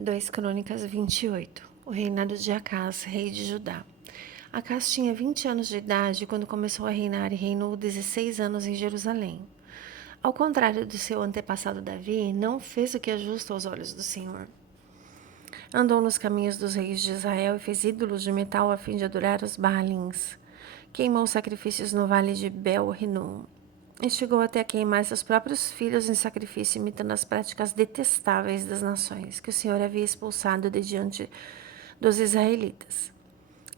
2 Crônicas 28. O reinado de Acás, rei de Judá. Acás tinha 20 anos de idade quando começou a reinar e reinou 16 anos em Jerusalém. Ao contrário do seu antepassado Davi, não fez o que é justo aos olhos do Senhor. Andou nos caminhos dos reis de Israel e fez ídolos de metal a fim de adorar os Baalins. Queimou sacrifícios no vale de Bel-Rinom. E chegou até a queimar seus próprios filhos em sacrifício, imitando as práticas detestáveis das nações que o Senhor havia expulsado de diante dos israelitas.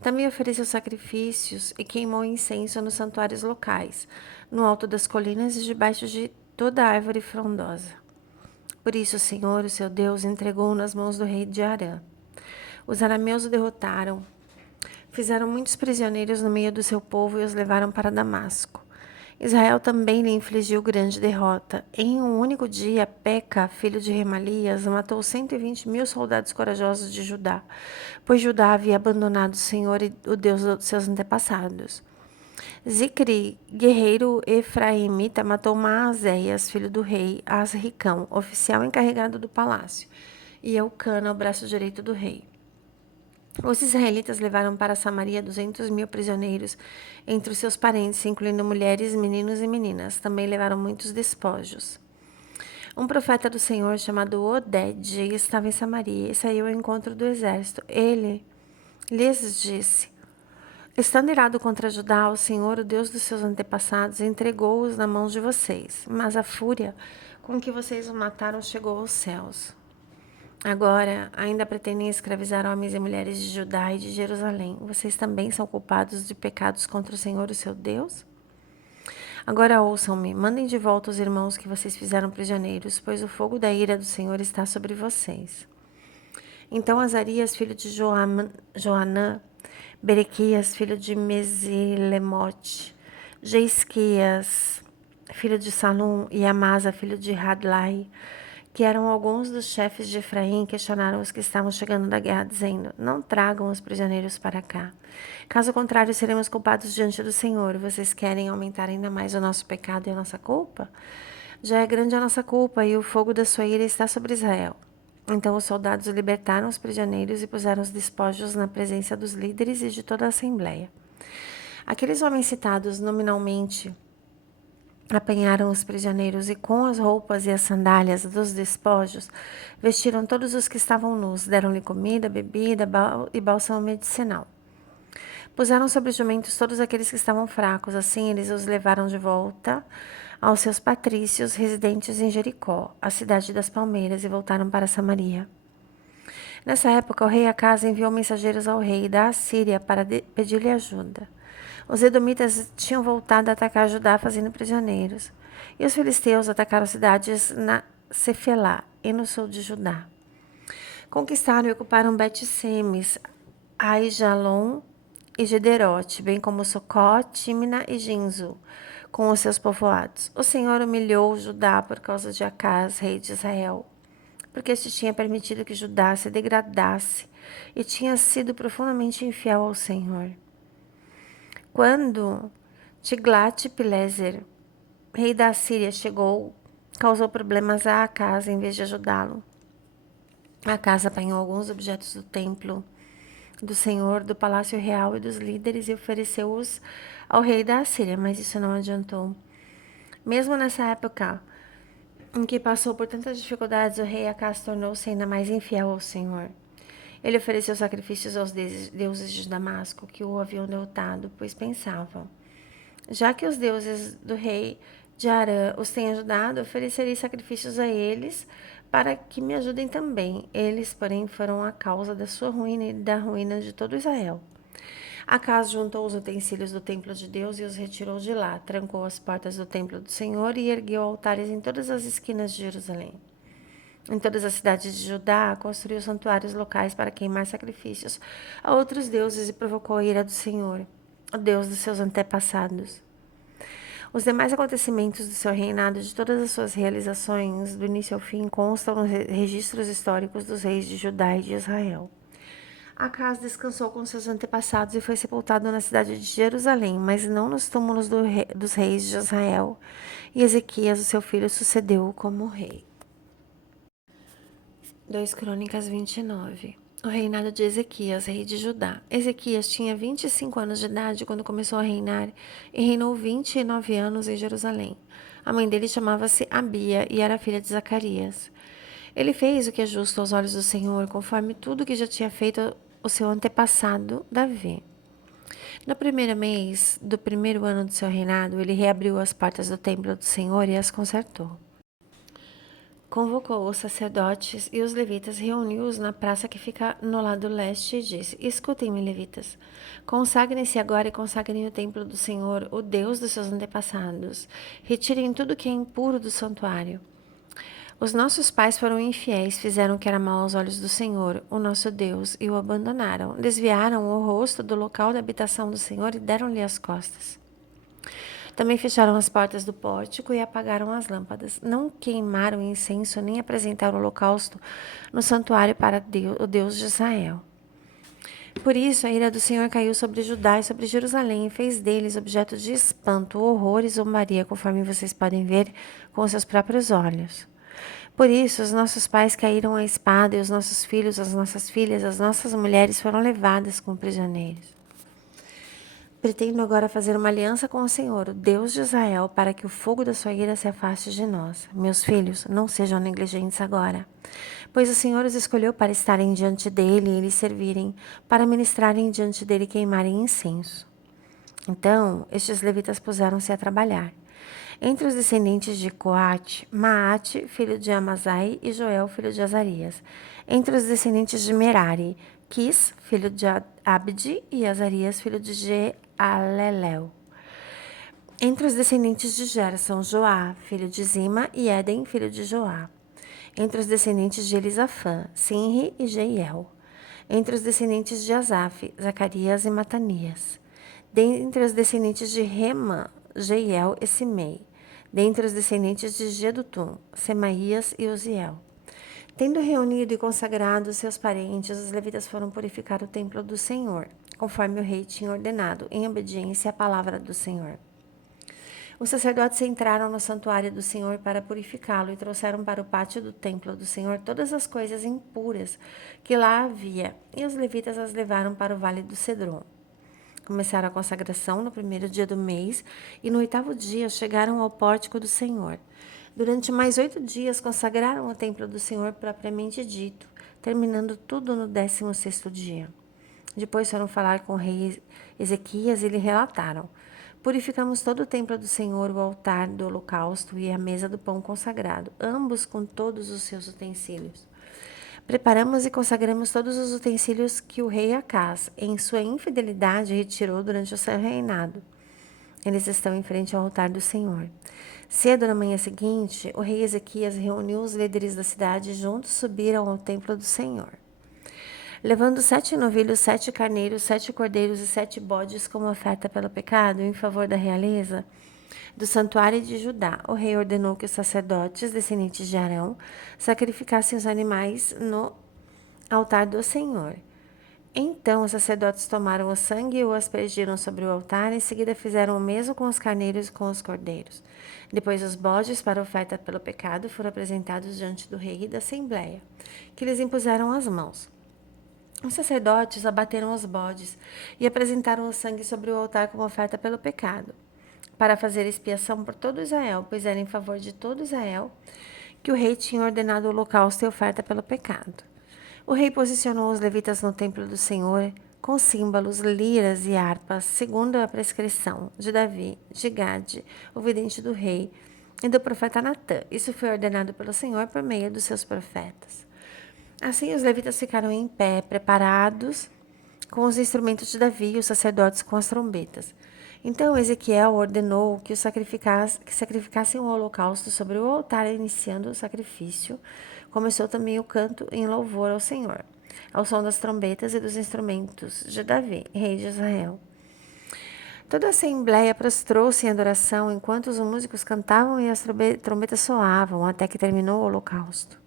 Também ofereceu sacrifícios e queimou incenso nos santuários locais, no alto das colinas e debaixo de toda árvore frondosa. Por isso o Senhor, o seu Deus, entregou-o nas mãos do rei de Arã. Os arameus o derrotaram, fizeram muitos prisioneiros no meio do seu povo e os levaram para Damasco. Israel também lhe infligiu grande derrota. Em um único dia, Peca, filho de Remalias, matou 120.000 soldados corajosos de Judá, pois Judá havia abandonado o Senhor e o Deus dos seus antepassados. Zicri, guerreiro efraimita, matou Maazéias, filho do rei Asricão, oficial encarregado do palácio, e Eucana, o braço direito do rei. Os israelitas levaram para Samaria 200.000 prisioneiros, entre os seus parentes, incluindo mulheres, meninos e meninas. Também levaram muitos despojos. Um profeta do Senhor, chamado Oded, estava em Samaria e saiu ao encontro do exército. Ele lhes disse: estando irado contra Judá, o Senhor, o Deus dos seus antepassados, entregou-os na mão de vocês. Mas a fúria com que vocês o mataram chegou aos céus. Agora, ainda pretendem escravizar homens e mulheres de Judá e de Jerusalém. Vocês também são culpados de pecados contra o Senhor, o seu Deus? Agora ouçam-me, mandem de volta os irmãos que vocês fizeram prisioneiros, pois o fogo da ira do Senhor está sobre vocês. Então Azarias, filho de Joanã, Berequias, filho de Mesilemote, Jeisquias, filho de Salum, e Amasa, filho de Hadlai, que eram alguns dos chefes de Efraim, questionaram os que estavam chegando da guerra, dizendo: não tragam os prisioneiros para cá. Caso contrário, seremos culpados diante do Senhor. Vocês querem aumentar ainda mais o nosso pecado e a nossa culpa? Já é grande a nossa culpa e o fogo da sua ira está sobre Israel. Então os soldados libertaram os prisioneiros e puseram os despojos na presença dos líderes e de toda a assembleia. Aqueles homens citados nominalmente apanharam os prisioneiros e com as roupas e as sandálias dos despojos vestiram todos os que estavam nus, deram-lhe comida, bebida e bálsamo medicinal. Puseram sobre jumentos todos aqueles que estavam fracos, assim eles os levaram de volta aos seus patrícios residentes em Jericó, a cidade das palmeiras, e voltaram para Samaria. Nessa época, o rei Acaz enviou mensageiros ao rei da Assíria para pedir-lhe ajuda. Os edomitas tinham voltado a atacar Judá, fazendo prisioneiros. E os filisteus atacaram cidades na Cefelá e no sul de Judá. Conquistaram e ocuparam Bet-Semes, Aijalon e Gederote, bem como Socó, Tímina e Ginzo, com os seus povoados. O Senhor humilhou Judá por causa de Acaz, rei de Israel, porque este tinha permitido que Judá se degradasse e tinha sido profundamente infiel ao Senhor. Quando Tiglat-Pileser, rei da Síria, chegou, causou problemas a Acaz em vez de ajudá-lo. Acaz apanhou alguns objetos do templo do Senhor, do palácio real e dos líderes e ofereceu-os ao rei da Assíria, mas isso não adiantou. Mesmo nessa época em que passou por tantas dificuldades, o rei Acaz tornou-se ainda mais infiel ao Senhor. Ele ofereceu sacrifícios aos deuses de Damasco, que o haviam derrotado, pois pensavam: já que os deuses do rei de Arã os têm ajudado, oferecerei sacrifícios a eles para que me ajudem também. Eles, porém, foram a causa da sua ruína e da ruína de todo Israel. Acaz juntou os utensílios do templo de Deus e os retirou de lá, trancou as portas do templo do Senhor e ergueu altares em todas as esquinas de Jerusalém. Em todas as cidades de Judá, construiu santuários locais para queimar sacrifícios a outros deuses e provocou a ira do Senhor, o Deus dos seus antepassados. Os demais acontecimentos do seu reinado e de todas as suas realizações, do início ao fim, constam nos registros históricos dos reis de Judá e de Israel. Acaz descansou com seus antepassados e foi sepultado na cidade de Jerusalém, mas não nos túmulos dos reis de Israel. E Ezequias, o seu filho, sucedeu-o como rei. 2 Crônicas 29. O reinado de Ezequias, rei de Judá. Ezequias tinha 25 anos de idade quando começou a reinar e reinou 29 anos em Jerusalém. A mãe dele chamava-se Abia e era filha de Zacarias. Ele fez o que é justo aos olhos do Senhor, conforme tudo que já tinha feito o seu antepassado, Davi. No primeiro mês do primeiro ano de seu reinado, ele reabriu as portas do templo do Senhor e as consertou. Convocou os sacerdotes e os levitas, reuniu-os na praça que fica no lado leste e disse: Escutem-me, levitas. Consagrem-se agora e consagrem o templo do Senhor, o Deus dos seus antepassados. Retirem tudo que é impuro do santuário. Os nossos pais foram infiéis, fizeram o que era mal aos olhos do Senhor, o nosso Deus, e o abandonaram. Desviaram o rosto do local da habitação do Senhor e deram-lhe as costas. Também fecharam as portas do pórtico e apagaram as lâmpadas. Não queimaram incenso nem apresentaram holocausto no santuário para Deus, o Deus de Israel. Por isso, a ira do Senhor caiu sobre Judá e sobre Jerusalém e fez deles objeto de espanto, horror e zombaria, conforme vocês podem ver com seus próprios olhos. Por isso, os nossos pais caíram à espada e os nossos filhos, as nossas filhas, as nossas mulheres foram levadas como prisioneiros. Pretendo agora fazer uma aliança com o Senhor, o Deus de Israel, para que o fogo da sua ira se afaste de nós. Meus filhos, não sejam negligentes agora, pois o Senhor os escolheu para estarem diante dele e lhe servirem, para ministrarem diante dele e queimarem incenso. Então, estes levitas puseram-se a trabalhar. Entre os descendentes de Coate, Maate, filho de Amazai, e Joel, filho de Azarias. Entre os descendentes de Merari, Quis, filho de Abdi, e Azarias, filho de Jealelel. Entre os descendentes de Gerson, Joá, filho de Zima, e Éden, filho de Joá. Entre os descendentes de Elisafã, Sinri e Jeiel. Entre os descendentes de Asaf, Zacarias e Matanias. Dentre os descendentes de Remã, Jeiel e Simei. Dentre os descendentes de Gedutum, Semaías e Uziel. Tendo reunido e consagrado seus parentes, os levitas foram purificar o templo do Senhor, conforme o rei tinha ordenado, em obediência à palavra do Senhor. Os sacerdotes entraram no santuário do Senhor para purificá-lo e trouxeram para o pátio do templo do Senhor todas as coisas impuras que lá havia, e os levitas as levaram para o vale do Cedron. Começaram a consagração no primeiro dia do mês e no 8º dia chegaram ao pórtico do Senhor. Durante mais 8 dias consagraram o templo do Senhor propriamente dito, terminando tudo no 16º dia. Depois foram falar com o rei Ezequias e lhe relataram: Purificamos todo o templo do Senhor, o altar do holocausto e a mesa do pão consagrado, ambos com todos os seus utensílios. Preparamos e consagramos todos os utensílios que o rei Acás, em sua infidelidade, retirou durante o seu reinado. Eles estão em frente ao altar do Senhor. Cedo na manhã seguinte, o rei Ezequias reuniu os líderes da cidade e juntos subiram ao templo do Senhor. Levando 7 novilhos, 7 carneiros, 7 cordeiros e 7 bodes como oferta pelo pecado em favor da realeza do santuário de Judá, o rei ordenou que os sacerdotes, descendentes de Arão, sacrificassem os animais no altar do Senhor. Então os sacerdotes tomaram o sangue e o aspergiram sobre o altar, em seguida fizeram o mesmo com os carneiros e com os cordeiros. Depois os bodes para oferta pelo pecado foram apresentados diante do rei e da assembleia, que lhes impuseram as mãos. Os sacerdotes abateram os bodes e apresentaram o sangue sobre o altar como oferta pelo pecado, para fazer expiação por todo Israel, pois era em favor de todo Israel que o rei tinha ordenado o holocausto e oferta pelo pecado. O rei posicionou os levitas no templo do Senhor com símbolos, liras e harpas, segundo a prescrição de Davi, de Gade, o vidente do rei, e do profeta Natã. Isso foi ordenado pelo Senhor por meio dos seus profetas. Assim, os levitas ficaram em pé, preparados com os instrumentos de Davi e os sacerdotes com as trombetas. Então Ezequiel ordenou que sacrificassem o holocausto sobre o altar, iniciando o sacrifício. Começou também o canto em louvor ao Senhor, ao som das trombetas e dos instrumentos de Davi, rei de Israel. Toda a assembleia prostrou-se em adoração enquanto os músicos cantavam e as trombetas soavam, até que terminou o holocausto.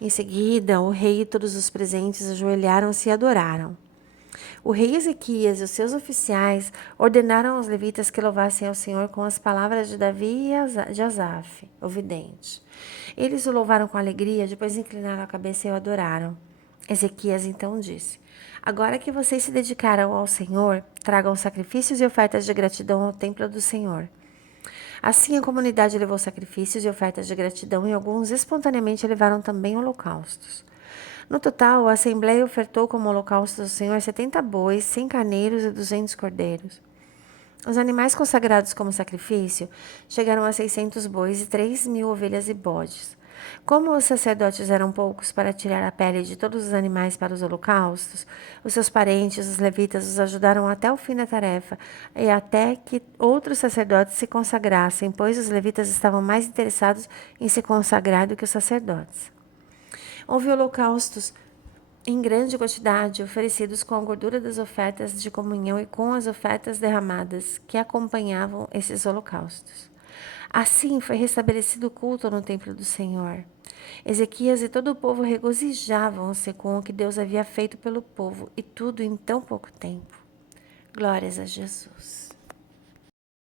Em seguida, o rei e todos os presentes ajoelharam-se e adoraram. O rei Ezequias e os seus oficiais ordenaram aos levitas que louvassem ao Senhor com as palavras de Davi e de Asaf, o vidente. Eles o louvaram com alegria, depois inclinaram a cabeça e o adoraram. Ezequias então disse: Agora que vocês se dedicaram ao Senhor, tragam sacrifícios e ofertas de gratidão ao templo do Senhor. Assim a comunidade levou sacrifícios e ofertas de gratidão e alguns espontaneamente levaram também holocaustos. No total, a Assembleia ofertou como holocausto ao Senhor 70 bois, 100 carneiros e 200 cordeiros. Os animais consagrados como sacrifício chegaram a 600 bois e 3.000 ovelhas e bodes. Como os sacerdotes eram poucos para tirar a pele de todos os animais para os holocaustos, os seus parentes, os levitas, os ajudaram até o fim da tarefa e até que outros sacerdotes se consagrassem, pois os levitas estavam mais interessados em se consagrar do que os sacerdotes. Houve holocaustos em grande quantidade, oferecidos com a gordura das ofertas de comunhão e com as ofertas derramadas que acompanhavam esses holocaustos. Assim foi restabelecido o culto no templo do Senhor. Ezequias e todo o povo regozijavam-se com o que Deus havia feito pelo povo, e tudo em tão pouco tempo. Glórias a Jesus.